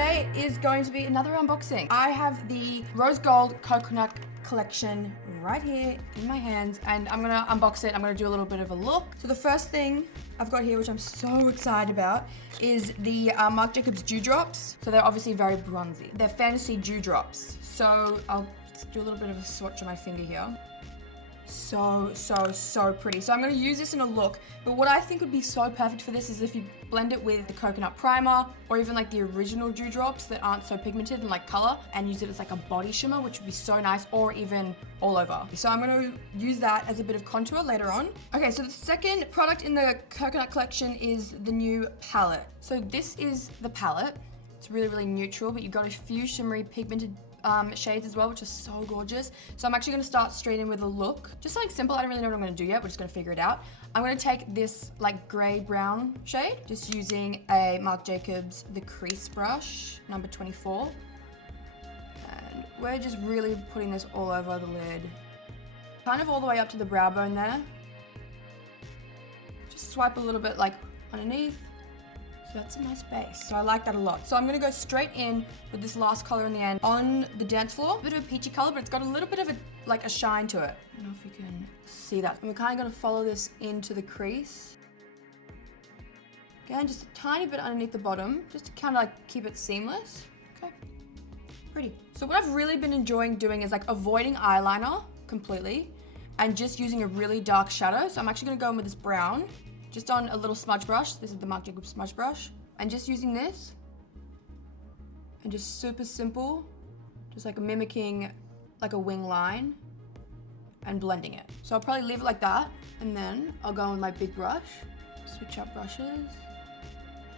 today is going to be another unboxing. I have the Rose Gold Coconut collection right here in my hands, and I'm gonna unbox it. I'm gonna do a little bit of a look. So the first thing I've got here, which I'm so excited about, is the Marc Jacobs Dewdrops. So they're obviously very bronzy. They're Fantasy Dewdrops. So I'll do a little bit of a swatch on my finger here. So pretty. So I'm going to use this in a look, but what I think would be so perfect for this is if you blend it with the coconut primer or even like the original dewdrops that aren't so pigmented and like color, and use it as like a body shimmer, which would be so nice, or even all over. So I'm going to use that as a bit of contour later on. Okay, so the second product in the coconut collection is the new palette. So this is the palette. It's really neutral, but you've got a few shimmery pigmented shades as well, which is so gorgeous. So I'm actually going to start straight in with a look. Just something simple. I don't really know what I'm going to do yet. We're just going to figure it out. I'm going to take this like gray brown shade, just using a Marc Jacobs the crease brush, number 24. And we're just really putting this all over the lid. Kind of all the way up to the brow bone there. Just swipe a little bit like underneath. So that's a nice base. So I like that a lot. So I'm gonna go straight in with this last color in the end on the dance floor. A bit of a peachy color, but it's got a little bit of a shine to it. I don't know if you can see that. And we're kind of gonna follow this into the crease. Again, just a tiny bit underneath the bottom, just to kind of like keep it seamless. Okay, pretty. So what I've really been enjoying doing is like avoiding eyeliner completely and just using a really dark shadow. So I'm actually gonna go in with this brown, just on a little smudge brush. This is the Marc Jacobs smudge brush. And just using this, and just super simple, just like mimicking like a wing line and blending it. So I'll probably leave it like that, and then I'll go in with my big brush, switch up brushes,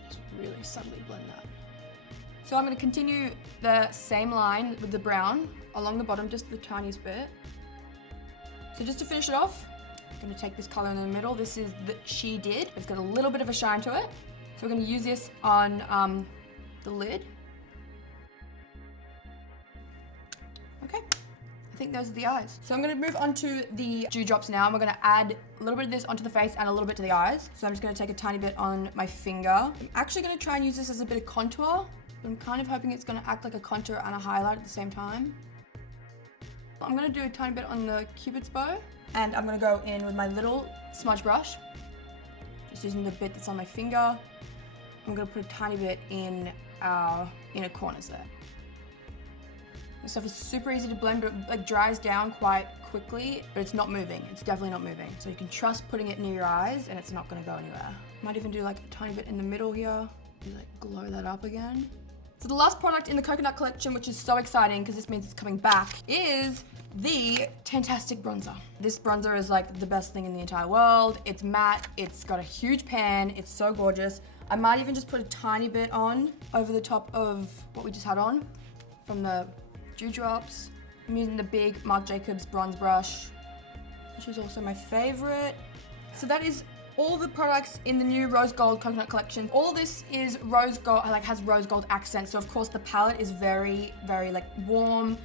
just really subtly blend that. So I'm gonna continue the same line with the brown along the bottom, just the tiniest bit. So just to finish it off, I'm gonna take this color in the middle. This is the She Did. It's got a little bit of a shine to it. So we're gonna use this on the lid. Okay, I think those are the eyes. So I'm gonna move on to the dewdrops now, and we're gonna add a little bit of this onto the face and a little bit to the eyes. So I'm just gonna take a tiny bit on my finger. I'm actually gonna try and use this as a bit of contour, but I'm kind of hoping it's gonna act like a contour and a highlight at the same time. I'm gonna do a tiny bit on the Cupid's bow. And I'm gonna go in with my little smudge brush, just using the bit that's on my finger. I'm gonna put a tiny bit in our inner corners there. This stuff is super easy to blend, but it like dries down quite quickly, but it's not moving. It's definitely not moving. So you can trust putting it near your eyes and it's not gonna go anywhere. Might even do like a tiny bit in the middle here, just like glow that up again. So the last product in the coconut collection, which is so exciting because this means it's coming back, is the Tan-Tastic bronzer. This bronzer is like the best thing in the entire world. It's matte, it's got a huge pan, it's so gorgeous. I might even just put a tiny bit on over the top of what we just had on from the dewdrops. I'm using the big Marc Jacobs bronze brush, which is also my favorite. So that is all the products in the new Rose Gold Coconut collection. All this is rose gold, like has rose gold accents. So of course the palette is very like warm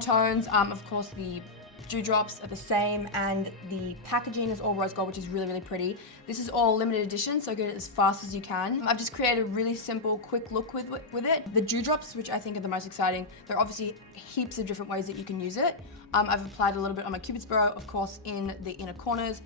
tones. Of course the dewdrops are the same, and the packaging is all rose gold, which is really pretty. This is all limited edition, so get it as fast as you can. I've just created a really simple, quick look with it. The dewdrops, which I think are the most exciting, there are obviously heaps of different ways that you can use it. I've applied a little bit on my Cupid's bow, of course, in the inner corners.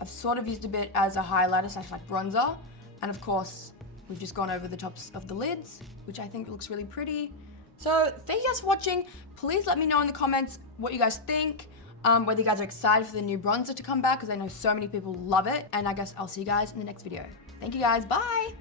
I've sort of used a bit as a highlighter / like bronzer, and of course we've just gone over the tops of the lids, which I think looks really pretty. So thank you guys for watching. Please let me know in the comments what you guys think, whether you guys are excited for the new bronzer to come back, because I know so many people love it, and I guess I'll see you guys in the next video. Thank you guys, bye!